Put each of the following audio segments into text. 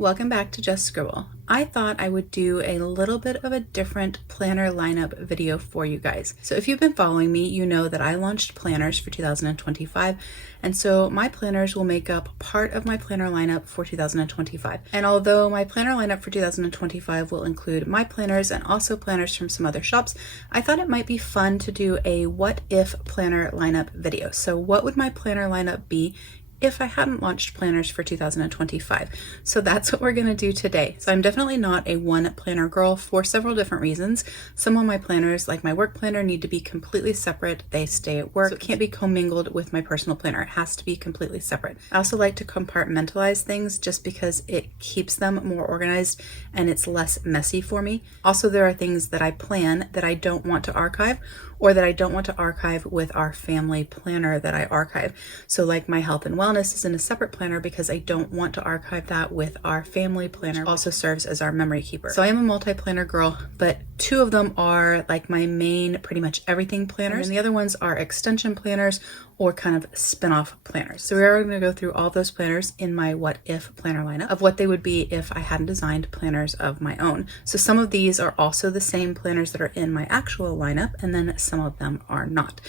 Welcome back to Just Scribble. I thought I would do a little bit of a different planner lineup video for you guys. So if you've been following me, you know that I launched planners for 2025, and so my planners will make up part of my planner lineup for 2025. And although my planner lineup for 2025 will include my planners and also planners from some other shops, I thought it might be fun to do a what if planner lineup video. So what would my planner lineup be if I hadn't launched planners for 2025. So that's what we're gonna do today. So I'm definitely not a one planner girl for several different reasons. Some of my planners, like my work planner, need to be completely separate. They stay at work. So it can't be commingled with my personal planner. It has to be completely separate. I also like to compartmentalize things just because it keeps them more organized and it's less messy for me. Also, there are things that I plan that I don't want to archive, or that I don't want to archive with our family planner that I archive. So like my health and wellness is in a separate planner because I don't want to archive that with our family planner, which also serves as our memory keeper. So I am a multi-planner girl, but two of them are like my main pretty much everything planners, and the other ones are extension planners or kind of spin-off planners. So we are going to go through all those planners in my what if planner lineup of what they would be if I hadn't designed planners of my own. So some of these are also the same planners that are in my actual lineup, and then some of them are not.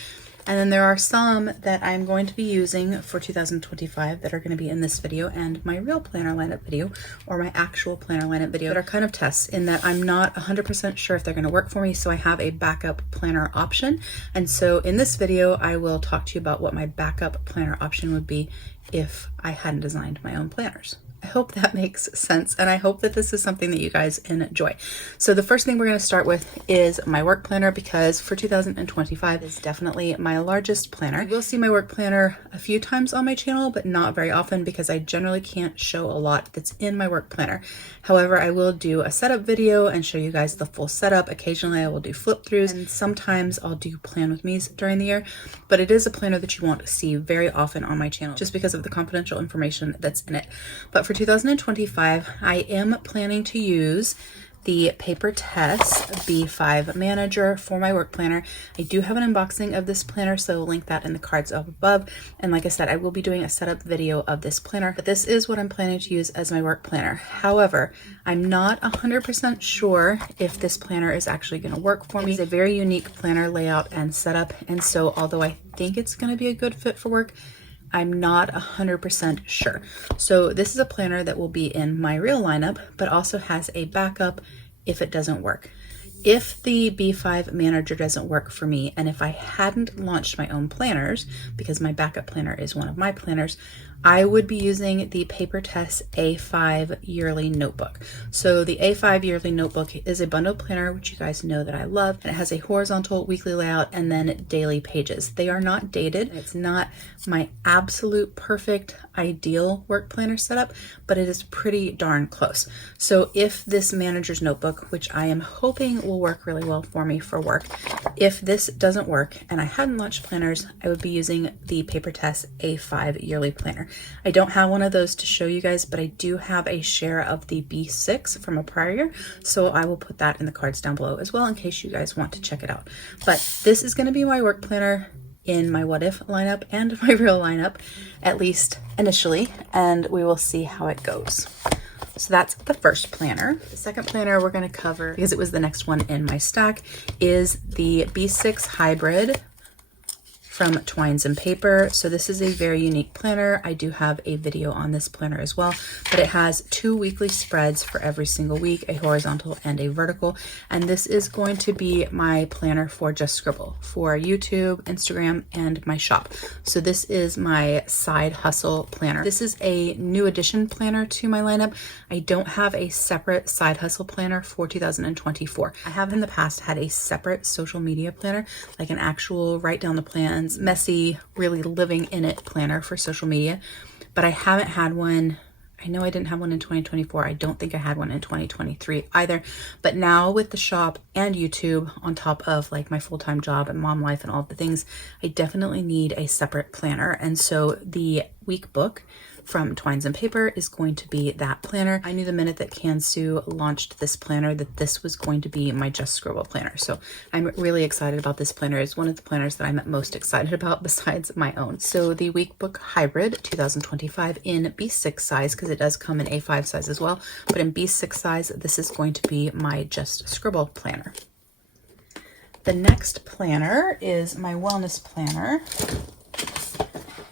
And then there are some that I'm going to be using for 2025 that are going to be in this video and my real planner lineup video, or my actual planner lineup video, that are kind of tests in that I'm not 100% sure if they're going to work for me. So I have a backup planner option. And so in this video, I will talk to you about what my backup planner option would be if I hadn't designed my own planners. I hope that makes sense, and I hope that this is something that you guys enjoy. So the first thing we're going to start with is my work planner, because for 2025 is definitely my largest planner. You will see my work planner a few times on my channel, but not very often because I generally can't show a lot that's in my work planner. However, I will do a setup video and show you guys the full setup. Occasionally I will do flip throughs, and sometimes I'll do plan with me's during the year, but it is a planner that you won't see very often on my channel just because of the confidential information that's in it. But for 2025, I am planning to use the Paper Tess B5 Manager for my work planner. I do have an unboxing of this planner, so I'll link that in the cards up above. And like I said, I will be doing a setup video of this planner, but this is what I'm planning to use as my work planner. However, I'm not 100% sure if this planner is actually going to work for me. It's a very unique planner layout and setup, and so although I think it's going to be a good fit for work, I'm not 100% sure. So this is a planner that will be in my real lineup, but also has a backup if it doesn't work. If the B5 Manager doesn't work for me, and if I hadn't launched my own planners, because my backup planner is one of my planners, I would be using the Paper Tess A5 Yearly Notebook. So the A5 Yearly Notebook is a bundle planner, which you guys know that I love, and it has a horizontal weekly layout and then daily pages. They are not dated. It's not my absolute perfect ideal work planner setup, but it is pretty darn close. So if this manager's notebook, which I am hoping will work really well for me for work, if this doesn't work and I hadn't launched planners, I would be using the Paper Tess A5 Yearly Planner. I don't have one of those to show you guys, but I do have a share of the B6 from a prior year, so I will put that in the cards down below as well in case you guys want to check it out. But this is going to be my work planner in my what if lineup and my real lineup, at least initially, and we will see how it goes. So that's the first planner. The second planner we're going to cover, because it was the next one in my stack, is the B6 Hybrid from Twines and Paper. So this is a very unique planner. I do have a video on this planner as well, but it has 2 weekly spreads for every single week, a horizontal and a vertical. And this is going to be my planner for Just Scribble, for YouTube, Instagram, and my shop. So this is my side hustle planner. This is a new addition planner to my lineup. I don't have a separate side hustle planner for 2024. I have in the past had a separate social media planner, like an actual write down the plans, messy, really living in it planner for social media, but I haven't had one. I know I didn't have one in 2024. I don't think I had one in 2023 either. But now with the shop and YouTube on top of like my full-time job and mom life and all of the things, I definitely need a separate planner. And so the week book from Twines and Paper is going to be that planner. I knew the minute that Kansu launched this planner that this was going to be my Just Scribble planner. So I'm really excited about this planner. It's one of the planners that I'm most excited about besides my own. So the Weekbook Hybrid 2025 in B6 size, because it does come in A5 size as well, but in B6 size, this is going to be my Just Scribble planner. The next planner is my wellness planner.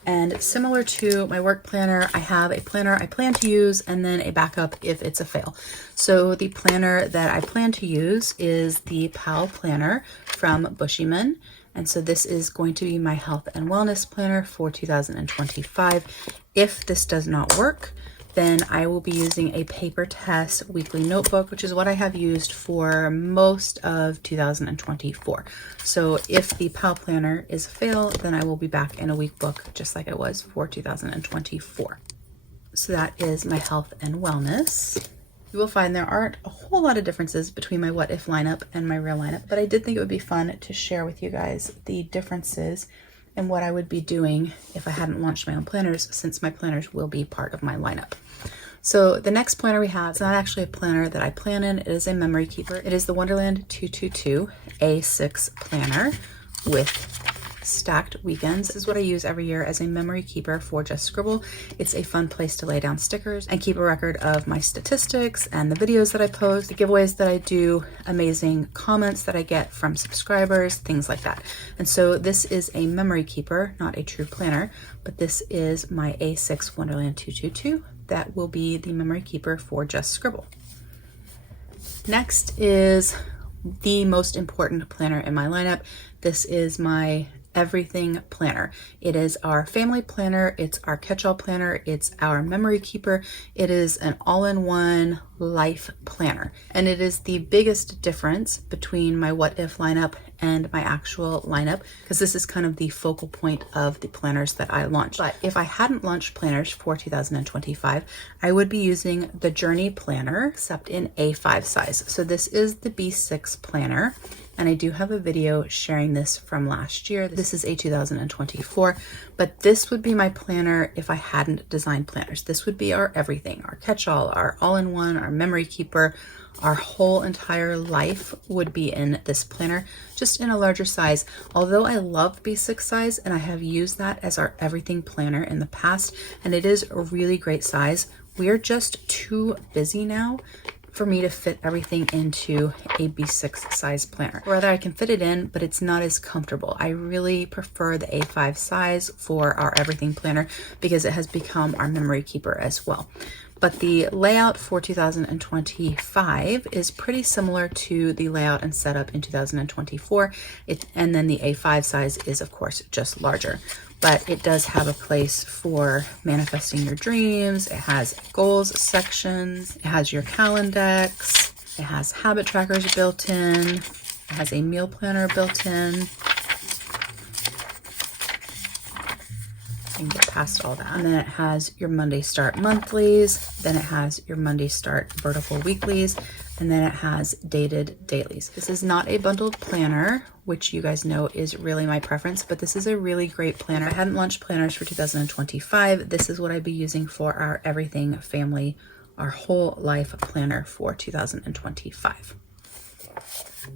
And similar to my work planner, I have a planner I plan to use and then a backup if it's a fail. So the planner that I plan to use is the PAL planner from Bushyman. And so this is going to be my health and wellness planner for 2025. If this does not work, then I will be using a Paper Test weekly notebook, which is what I have used for most of 2024. So if the PAL planner is a fail, then I will be back in a week book just like I was for 2024. So that is my health and wellness. You will find there aren't a whole lot of differences between my what if lineup and my real lineup, but I did think it would be fun to share with you guys the differences and what I would be doing if I hadn't launched my own planners, since my planners will be part of my lineup. So the next planner we have is not actually a planner that I plan in, it is a memory keeper. It is the Wonderland 222 A6 planner with stacked weekends. This is what I use every year as a memory keeper for Just Scribble. It's a fun place to lay down stickers and keep a record of my statistics and the videos that I post, the giveaways that I do, amazing comments that I get from subscribers, things like that. And so this is a memory keeper, not a true planner, but this is my A6 Wonderland 222 that will be the memory keeper for Just Scribble. Next is the most important planner in my lineup. This is my everything planner. It is our family planner, it's our catch-all planner, it's our memory keeper, it is an all-in-one life planner. And it is the biggest difference between my what if lineup and my actual lineup, because this is kind of the focal point of the planners that I launched. But if I hadn't launched planners for 2025, I would be using the Journey planner, except in A5 size. So this is the B6 planner. And I do have a video sharing this from last year. This is a 2024, but this would be my planner if I hadn't designed planners. This would be our everything, our catch-all, our all-in-one, our memory keeper, our whole entire life would be in this planner, just in a larger size. Although I love B6 size and I have used that as our everything planner in the past, and it is a really great size, we are just too busy now for me to fit everything into a B6 size planner. Or rather, I can fit it in, but it's not as comfortable. I really prefer the A5 size for our everything planner because it has become our memory keeper as well. But the layout for 2025 is pretty similar to the layout and setup in 2024. And then the A5 size is, of course, just larger. But it does have a place for manifesting your dreams. It has goals sections. It has your Calendex. It has habit trackers built in. It has a meal planner built in. And get past all that. And then it has your Monday Start monthlies. Then it has your Monday Start vertical weeklies. And then it has dated dailies. This is not a bundled planner, which you guys know is really my preference, but this is a really great planner. I hadn't launched planners for 2025. This is what I'd be using for our everything family, our whole life planner for 2025.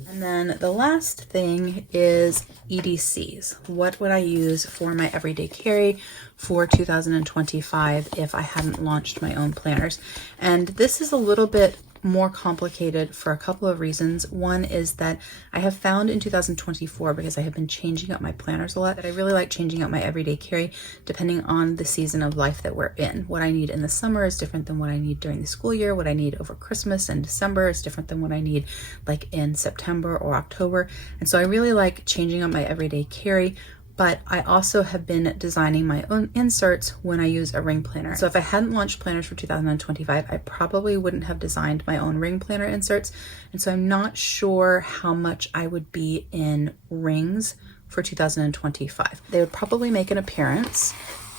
And then the last thing is EDCs. What would I use for my everyday carry for 2025 if I hadn't launched my own planners? And this is a little bit more complicated for a couple of reasons. One is that I have found in 2024, because I have been changing up my planners a lot, that I really like changing up my everyday carry depending on the season of life that we're in. What I need in the summer is different than what I need during the school year. What I need over Christmas and December is different than what I need like in September or October. And so I really like changing up my everyday carry. But I also have been designing my own inserts when I use a ring planner. So if I hadn't launched planners for 2025, I probably wouldn't have designed my own ring planner inserts. And so I'm not sure how much I would be in rings for 2025. They would probably make an appearance,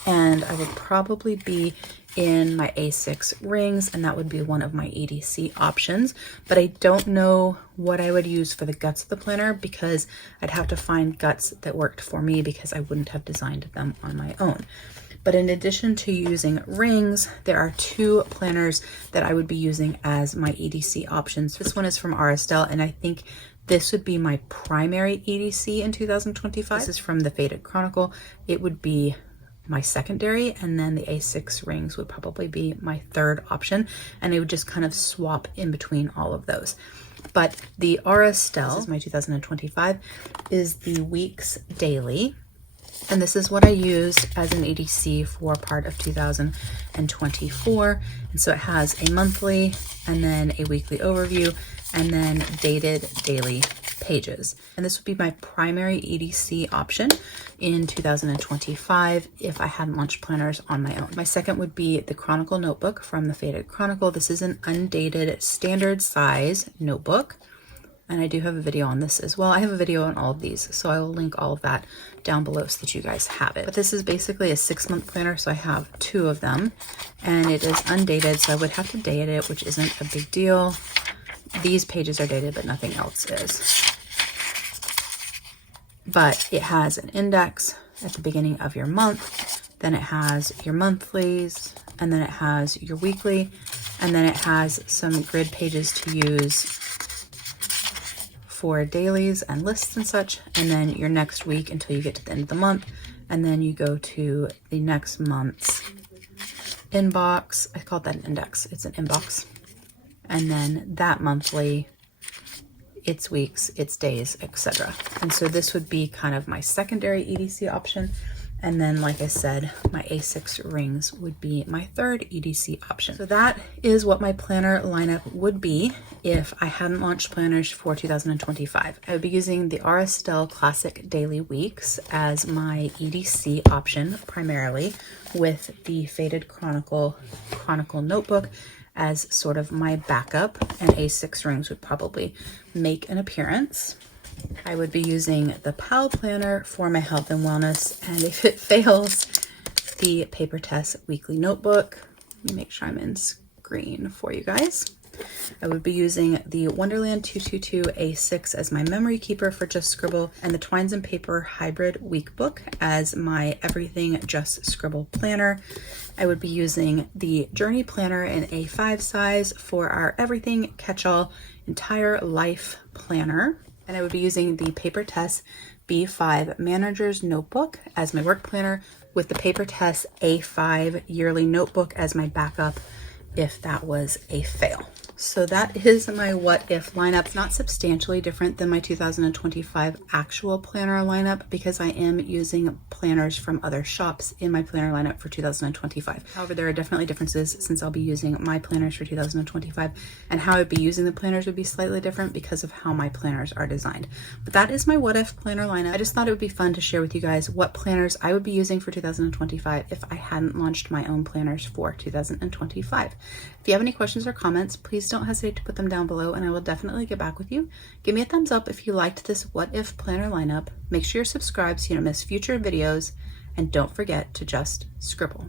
and I would probably be in my A6 rings, and that would be one of my EDC options. But I don't know what I would use for the guts of the planner, because I'd have to find guts that worked for me, because I wouldn't have designed them on my own. But in addition to using rings, there are two planners that I would be using as my EDC options. This one is from Aristel, and I think this would be my primary EDC in 2025. This is from the Faded Chronicle. It would be my secondary, and then the A6 rings would probably be my third option, and I would just kind of swap in between all of those. But the Aristel, this is my 2025, is the Weeks Daily. And this is what I used as an EDC for part of 2024. And so it has a monthly and then a weekly overview and then dated daily pages. And this would be my primary EDC option in 2025 if I hadn't launched planners on my own. My second would be the Chronicle notebook from the Faded Chronicle. This is an undated standard size notebook. And I do have a video on this as well. I have a video on all of these, so I will link all of that down below so that you guys have it. But this is basically a 6-month planner, so I have 2 of them, and it is undated, so I would have to date it, which isn't a big deal. These pages are dated, but nothing else is. But it has an index at the beginning of your month, then it has your monthlies, and then it has your weekly, and then it has some grid pages to use for dailies and lists and such, and then your next week until you get to the end of the month, and then you go to the next month's inbox. I call that an index. It's an inbox. And then that monthly, its weeks, its days, etc. And so this would be kind of my secondary EDC option. And then, like I said, my A6 rings would be my third EDC option. So that is what my planner lineup would be if I hadn't launched planners for 2025. I would be using the Aristel Classic Daily Weeks as my EDC option primarily, with the Faded Chronicle notebook as sort of my backup, and A6 rings would probably make an appearance. I would be using the PAL planner for my health and wellness, and if it fails, the Paper Test Weekly Notebook. Let me make sure I'm in screen for you guys. I would be using the Wonderland 222 A6 as my memory keeper for Just Scribble, and the Twines and Paper Hybrid Week Book as my everything Just Scribble planner. I would be using the Journey Planner in A5 size for our everything catch-all entire life planner. And I would be using the Paper Test B5 Manager's Notebook as my work planner, with the Paper Test A5 Yearly Notebook as my backup if that was a fail. So that is my what if lineup. It's not substantially different than my 2025 actual planner lineup because I am using planners from other shops in my planner lineup for 2025. However, there are definitely differences since I'll be using my planners for 2025, and how I'd be using the planners would be slightly different because of how my planners are designed. But that is my what if planner lineup. I just thought it would be fun to share with you guys what planners I would be using for 2025 if I hadn't launched my own planners for 2025. If you have any questions or comments, please don't hesitate to put them down below and I will definitely get back with you. Give me a thumbs up if you liked this what if planner lineup. Make sure you're subscribed so you don't miss future videos, and don't forget to just scribble.